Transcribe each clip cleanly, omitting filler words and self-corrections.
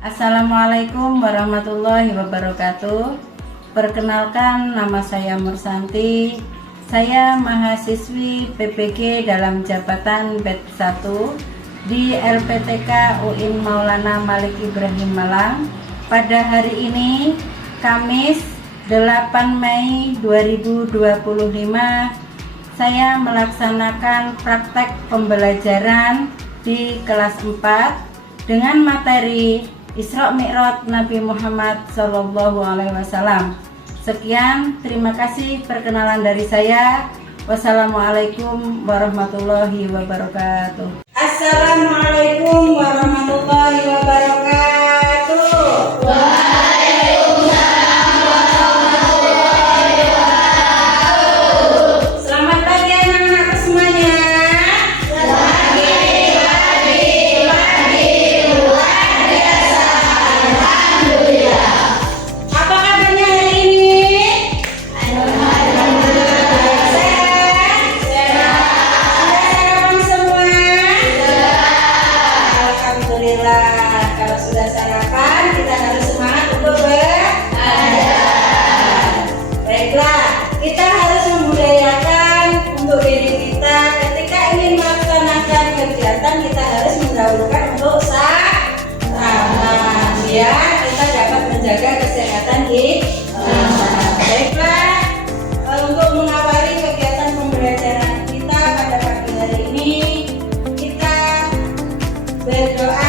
Assalamualaikum warahmatullahi wabarakatuh. Perkenalkan, nama saya Mursanti. Saya mahasiswi PPG dalam jabatan BED 1 di LPTK UIN Maulana Malik Ibrahim Malang. Pada hari ini, Kamis 8 Mei 2025, saya melaksanakan praktek pembelajaran di kelas 4 dengan materi Isra Mi'raj Nabi Muhammad SAW. Sekian, terima kasih perkenalan dari saya. Wassalamualaikum warahmatullahi wabarakatuh. Assalamualaikum warahmatullahi wabarakatuh. Kalau sudah sarapan, kita harus semangat untuk belajar. Baiklah, kita harus membudayakan untuk diri kita. Ketika ingin melaksanakan kegiatan, kita harus mendahulukan untuk sarapan, ya, kita dapat menjaga kesehatan kita. Baiklah, untuk mengawali kegiatan pembelajaran kita pada pagi hari ini, kita berdoa.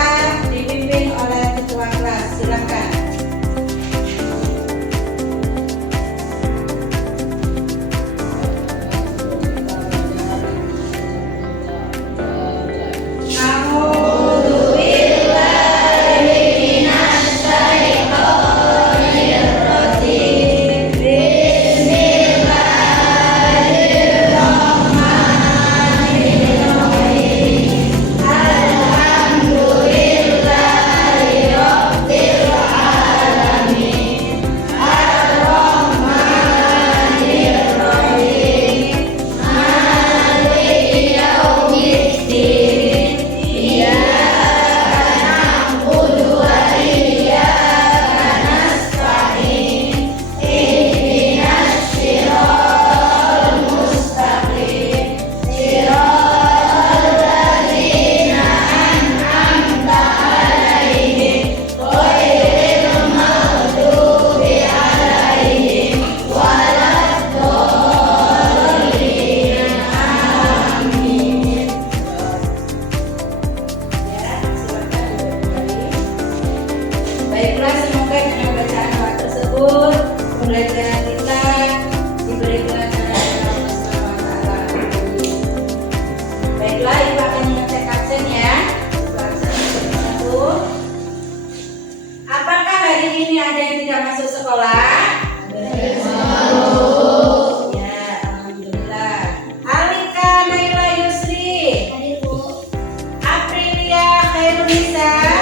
Baiklah, semoga dengan bacaan doa tersebut pembelajaran kita diberi kelancaran oleh Allah SWT. Baiklah, Ibu akan mengecek absen ya. Apakah hari ini ada yang tidak masuk sekolah? Ya, alhamdulillah. Alika Naila Yusri, Aprilia Khairunisa,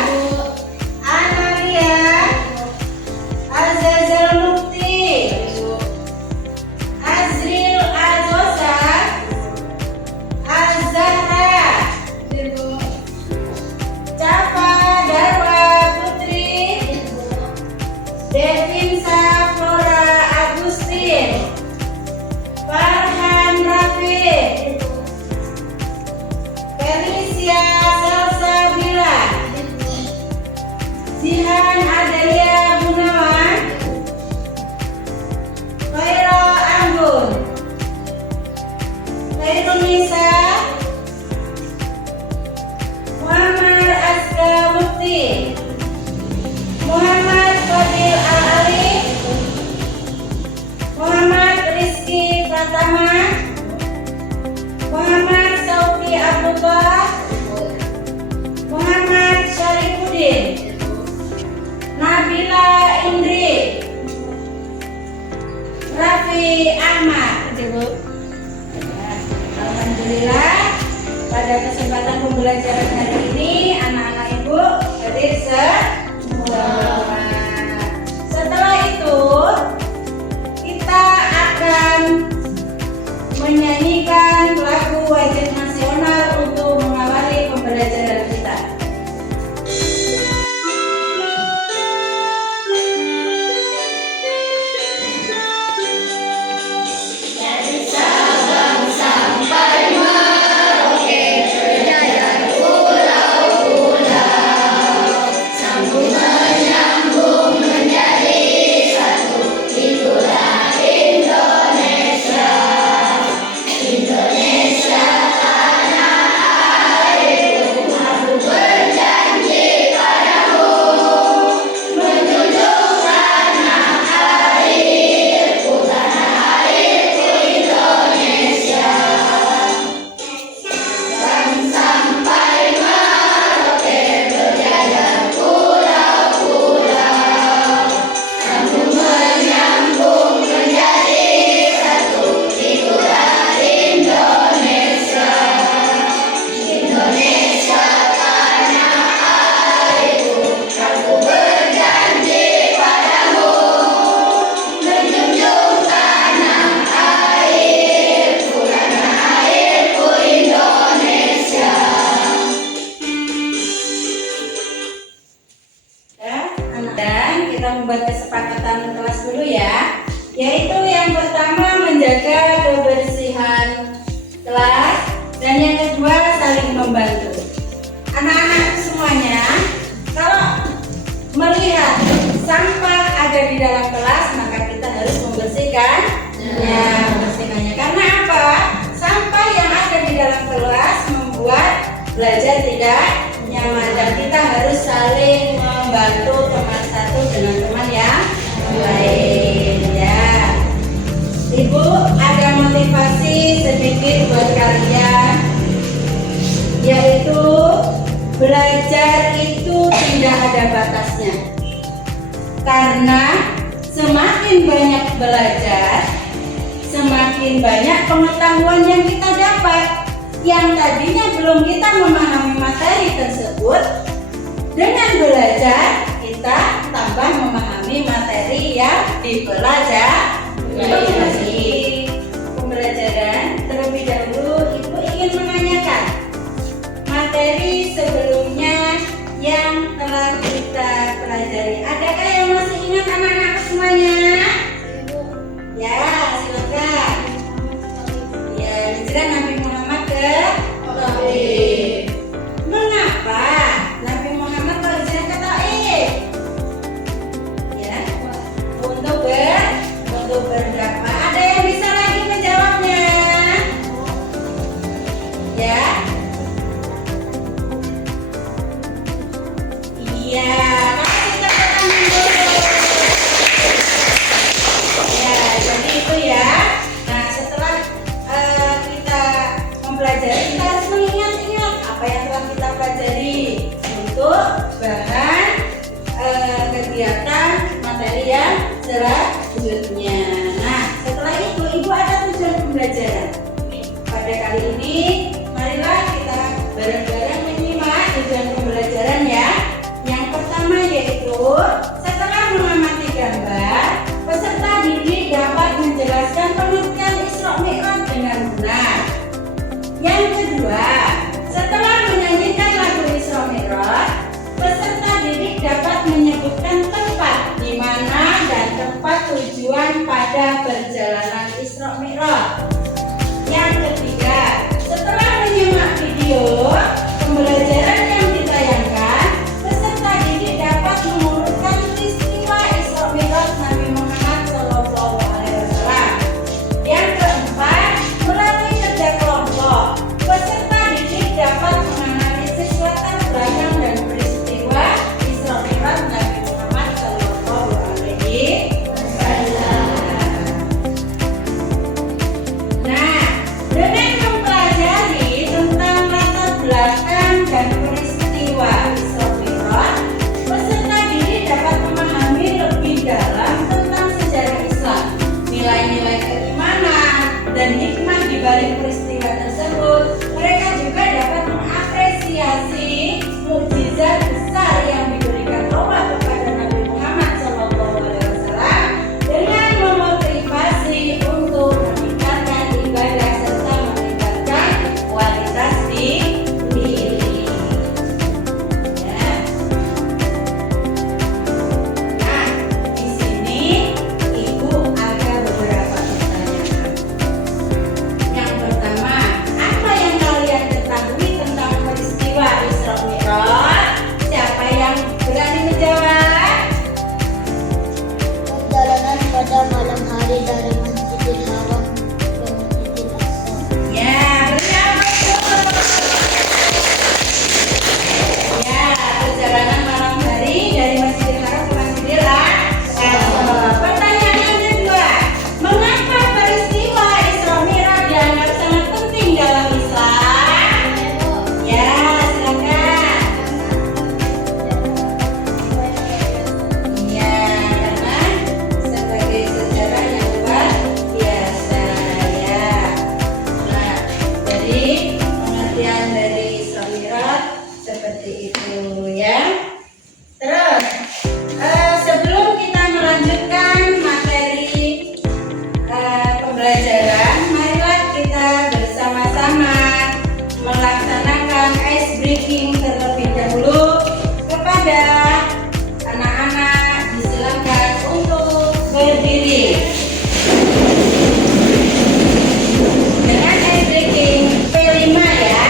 Devinsa Flora Agustin, Farhan Rafi, Felicia Salsabila, Zihan Adelia Gunawan, Khairo Anggun, Khairunisa, Muhammad Aska Mukti, Muhammad Fadil Al-Ali, Muhammad Rizky Pratama, Muhammad Sauki Abdullah, Muhammad Syarifuddin, Nabila Indri, Raffi Ahmad. Alhamdulillah, pada kesempatan pembelajaran hari ini anak-anak ibu hadir semua. Setelah itu kita akan menyanyikan lagu wajib nasional untuk mengawali pembelajaran kita. saling membantu. Anak-anak semuanya, kalau melihat sampah ada di dalam kelas, maka kita harus membersihkan. Membersihkannya. Karena apa? Sampah yang ada di dalam kelas membuat belajar tidak nyaman, dan kita harus saling membantu teman satu dengan teman yang lain. Ya, Ibu ada motivasi sedikit buat kalian, yaitu belajar itu tidak ada batasnya. Karena semakin banyak belajar, semakin banyak pengetahuan yang kita dapat. Yang tadinya belum kita memahami materi tersebut, dengan belajar kita tambah memahami materi yang dipelajari. Pembelajaran terlebih dahulu, Ibu ingin menanyakan materi sebelumnya yang telah kita pelajari. Adakah yang masih ingat anak-anak semuanya? Ya, silakan. Ya, hijrah Nabi Muhammad ke Taif. Mengapa Nabi Muhammad kok hijrah ke Taif? Ya, untuk berdakwah. Ada yang bisa lagi menjawabnya? Ya. Iya, kasih tepuk tangan dulu. Ya, jadi itu ya. Nah, setelah kita mempelajari, kita harus mengingat-ingat apa yang telah kita pelajari untuk bahan kegiatan materi yang selanjutnya. Nah, setelah itu Ibu ada tujuan pembelajaran. Pada kali ini, marilah kita bareng-bareng menyimak tujuan pembelajaran ya. Yang pertama yaitu, setelah mengamati gambar, peserta didik dapat menjelaskan pengertian Isra Mi'raj dengan benar. Yang kedua, setelah menyanyikan lagu Isra Mi'raj, peserta didik dapat menyebutkan tempat di mana dan tempat tujuan pada perjalanan Isra Mi'raj. Yang ketiga, setelah menyimak video pembelajaran yang ditayangkan, peserta didik dapat mengurutkan peristiwa Isra Mi'raj Nabi Muhammad SAW. Yang keempat, melalui kerja kelompok, peserta didik dapat menganalisis latar belakang dan peristiwa Isra Mi'raj Nabi Muhammad SAW. Nah, dengan mempelajari tentang latar belakang dan peristiwa Isra Mi'raj, peserta didik dapat memahami lebih dalam tentang sejarah Islam, nilai-nilai keimanan, dan hikmah di balik peristiwa tersebut. Mereka juga dapat mengapresiasi mukjizat besar yang diberikan Allah kepada Nabi Muhammad SAW dengan memotivasi untuk meningkatkan ibadah serta meningkatkan kualitas diri. Ya. Nah, di sini Ibu ada beberapa pertanyaan. Yang pertama, apa yang kalian ketahui tentang peristiwa Isra Mi'raj? Siapa yang berani menjawab? Perjalanan pada malam hari dari Masjidil Haram ke Masjidil Aqsa. Ya, benar betul. Ya, perjalanan malam hari dari Masjidil Haram ke Masjidil Aqsa. Pertanyaan yang kedua, mengapa peristiwa Isra Mi'raj dianggap sangat penting dalam Islam? Ya, silakan. Iya, karena sebagai sejarah yang luar biasa ya. Nah, jadi pengertian dari Isra Mi'raj seperti itu ya. Terus, sebelum kita melanjutkan materi pembelajaran, marilah kita bersama-sama melaksanakan ice breaking terlebih dahulu. Kepada anak-anak disilakan untuk berdiri. Dengan ice breaking P5 ya.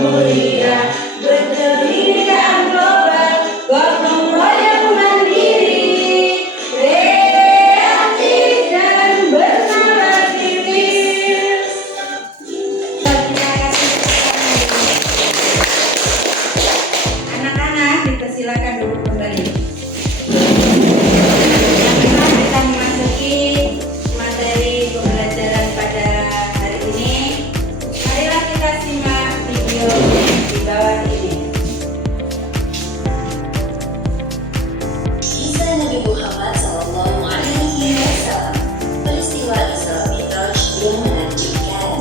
mulia, berkebudayaan global, gotong royong mandiri, kreatif dan bernalar kritis. Anak-anak dipersilakan duduk kembali. Sekarang kita memasuki materi pembelajaran pada hari ini. Marilah kita simak video di bawah ini. Kisah Nabi Muhammad SAW, peristiwa Isra Mi'raj yang menakjubkan.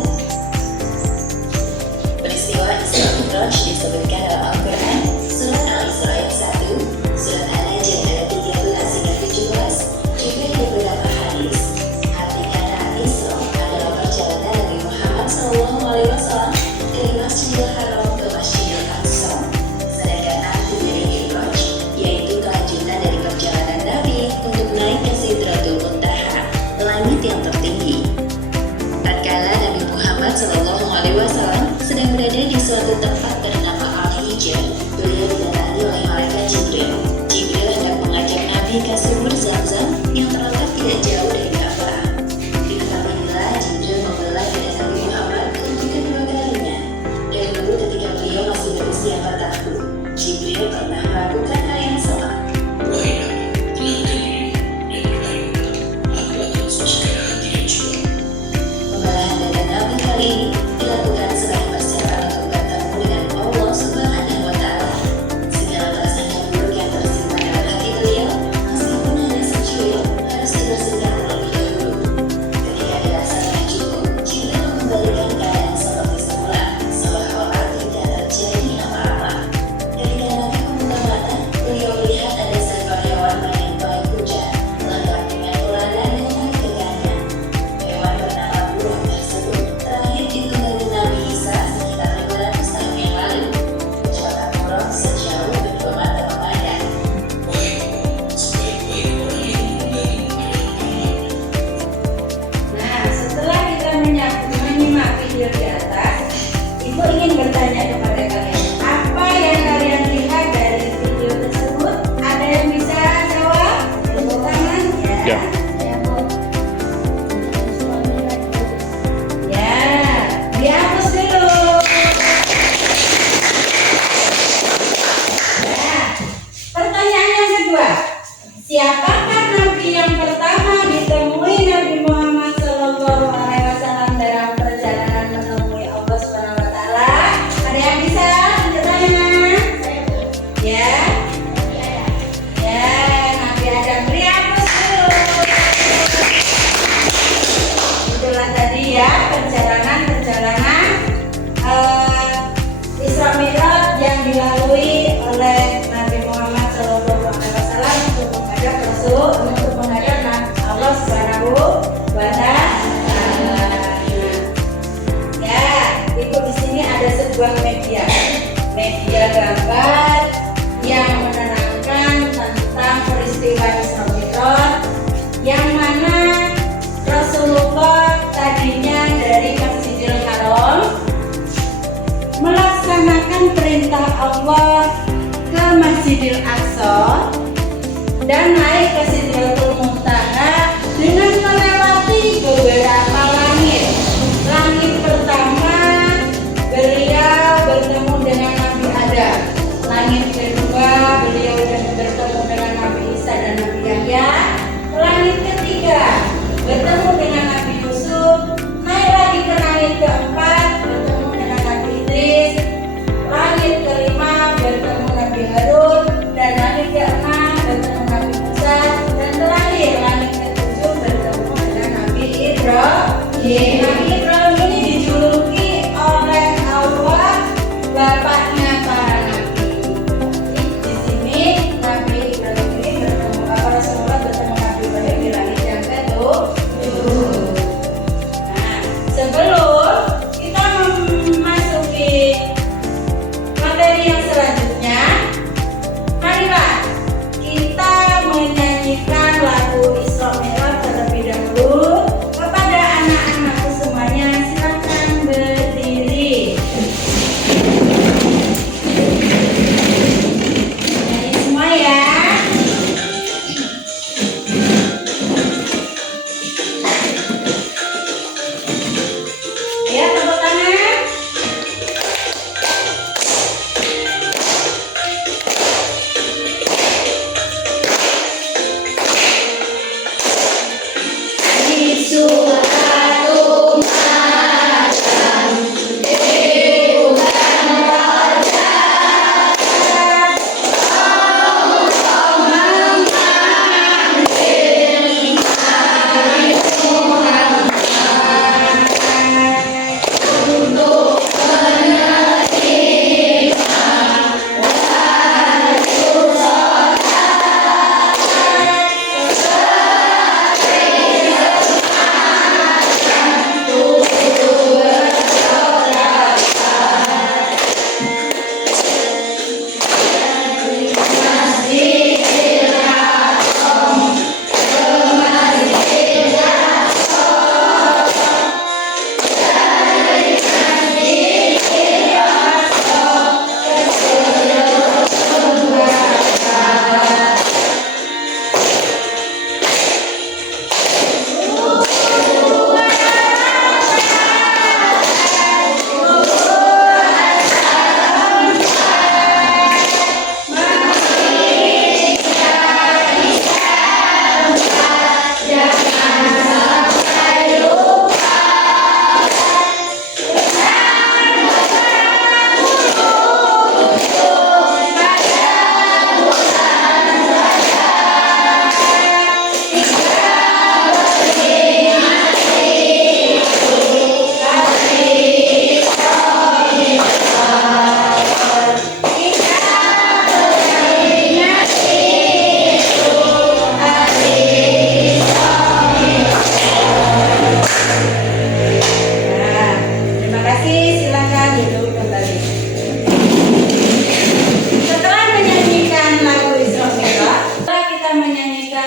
Peristiwa Isra Mi'raj disebutkan dalam Al-Quran, Surat Al-Isra ayat 1, Surat An-Najm ayat 13 hingga 17, juga di beberapa hadis. Arti kata Isra adalah perjalanan Nabi Muhammad SAW dari Masjidil Haram ke Masjidil Aqsa. Sedangkan arti dari Mi'raj yaitu kelanjutan dari perjalanan Nabi untuk naik ke Sidratul Muntaha, langit yang tertinggi. Tatkala Nabi Muhammad SAW sedang berada di suatu tempat bernama Al-Hijr, beliau didatangi oleh malaikat Jibril. Jibril hendak mengajak Nabi ke sumur Zam-Zam yang terletak tidak jauh dari Ka'bah. Diketahuilah Jibril membelah dada Nabi Muhammad untuk kedua kalinya. Dan dulu ketika beliau masih berusia 4 tahun, Jibril pernah melakukan hal yang sama. Wahai Nabi, tenangkan dirimu dan berkalimat. Aku akan sucikan hati dan jiwa. Pembelahan dada Nabi kali ini dilakukan sebagai persiapan untuk bertemu dengan Allah Subhanahu wa Ta'ala. Segala prasangka buruk yang tersimpan dalam hati beliau, meskipun hanya secuil, harus dibersihkan terlebih dahulu. Ketika dirasanya cukup, Jibril mengembalikan keadaan seperti semula, seolah-olah tidak terjadi apa-apa. Ketika Nabi membuka mata, beliau melihat ada seekor hewan mengenai kuda, lengkap dengan pelana dan tali tegaknya. Hewan bernama burung tersebut terakhir ditunggangi Nabi Isa sekitar 500 tahun yang lalu. Kecepatan burung sejauh kedua mata memandang. Wahai Muhammad, sebaik-baik orang yang menunggangi Muhammad. Nah, setelah kita menyimak video di atas, Ibu ingin bertanya kepada kalian, apa yang kalian lihat dari video tersebut? Ada yang bisa jawab? Tepuk tangan ya. Ya, Bu. Suami raja. Ya, dihapus dulu. Ya, pertanyaan yang kedua, siapakah Nabi yang pertama ditemui Nabi Muhammad SAW dalam perjalanan menemui Allah Subhanahu Wa Taala? Ada yang bisa tunjuk tangan? Ya, ya, Nabi Adam. Dihapus dulu. Itulah tadi ya perjalanan Isra Mi'raj yang dilalui oleh Nabi Muhammad SAW untuk menghadap Allah Subhanahu wa Ta'ala. Ya, Ibu di sini ada sebuah media gambar yang menerangkan tentang peristiwa Isra Mi'raj yang mana Rasulullah tadinya dari Masjidil Haram melaksanakan perintah Allah ke Masjidil Aqsa dan naik ke Sidratul Muntaha dengan melewati beberapa langit. Langit pertama beliau bertemu dengan Nabi Adam. Langit kedua beliau bertemu dengan Nabi Isa dan Nabi Yahya. Langit ketiga bertemu dengan Nabi Yusuf. Naik lagi ke langit keempat bertemu dengan Nabi Idris. Langit kelima bertemu Nabi Harun dan langit keenam bertemu Nabi Musa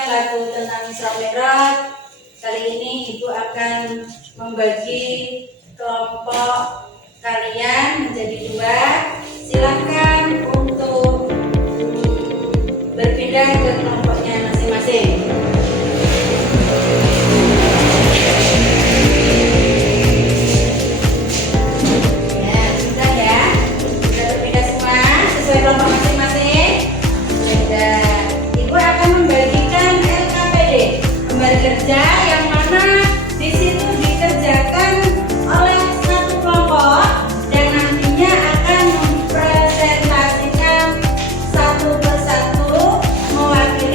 lagu tentang Isra Mi'raj. Kali ini Ibu akan membagi kelompok kalian menjadi dua. Silakan untuk berpindah ke kelompoknya masing-masing. Ya, sudah ya. Sudah berpindah semua sesuai kelompok masing-masing. Sudah. Ibu akan membagikan LKPD, kembali kerja yang mana di situ dikerjakan oleh satu kelompok dan nantinya akan mempresentasikan satu persatu mewakili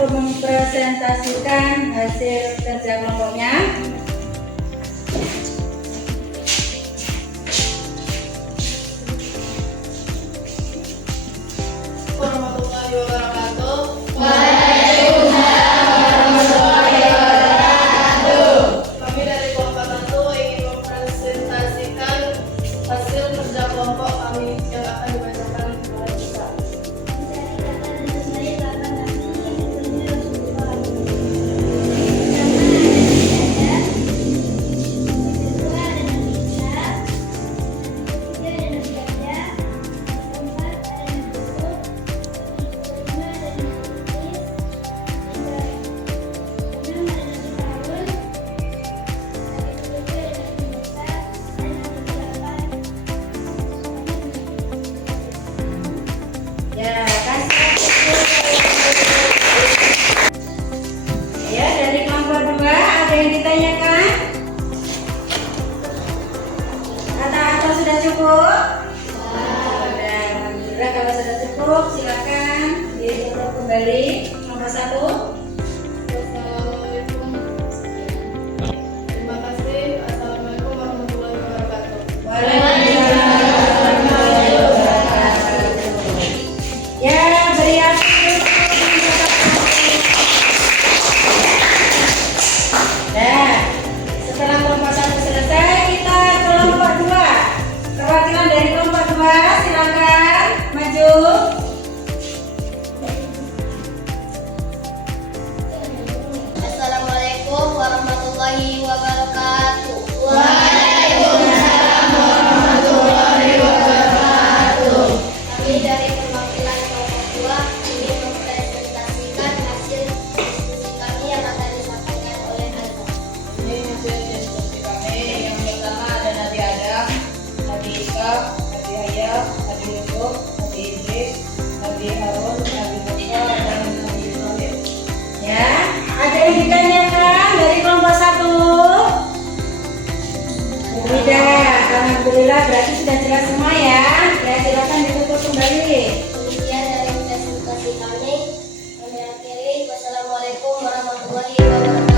untuk mempresentasikan hasil kerja kelompoknya. Warahmatullahi wabarakatuh. Kami dari kelompok 1 ingin mempresentasikan hasil kerja kelompok kami yang akan dibacakan oleh kita. Ya, kasih. Ya, dari kelompok 2 ada yang ditanyakan? Atau sudah cukup? Sudah. Alhamdulillah, kalau sudah cukup silakan ditutup kembali. Nomor 1. Wassalamualaikum. Terima kasih. Assalamualaikum warahmatullahi wabarakatuh. Waalaikumsalam warahmatullahi wabarakatuh. Ya, beri aplaus. Nah, setelah kelompok 1 selesai, kita kelompok 2. Perwakilan dari kelompok 2, silakan maju. Assalamualaikum warahmatullahi wabarakatuh. Kami dari perwakilan kelompok 2 ingin mempresentasikan hasil diskusi kami yang akan disampaikan oleh Anda. Ini hasil diskusi kami. Yang pertama ada Nabi Adam, Nabi Isa, Nabi Yahya, Nabi Yusuf, Nabi Idris, Nabi Harun, Nabi Musa, dan Nabi Ibrahim. Ya, ada yang ditanyakan dari kelompok 1? Tidak, alhamdulillah berarti sudah jelas semua ya. Ya, silakan ditutup kembali. Demikian dari presentasi kami. Kami akhiri. Wassalamualaikum warahmatullahi wabarakatuh.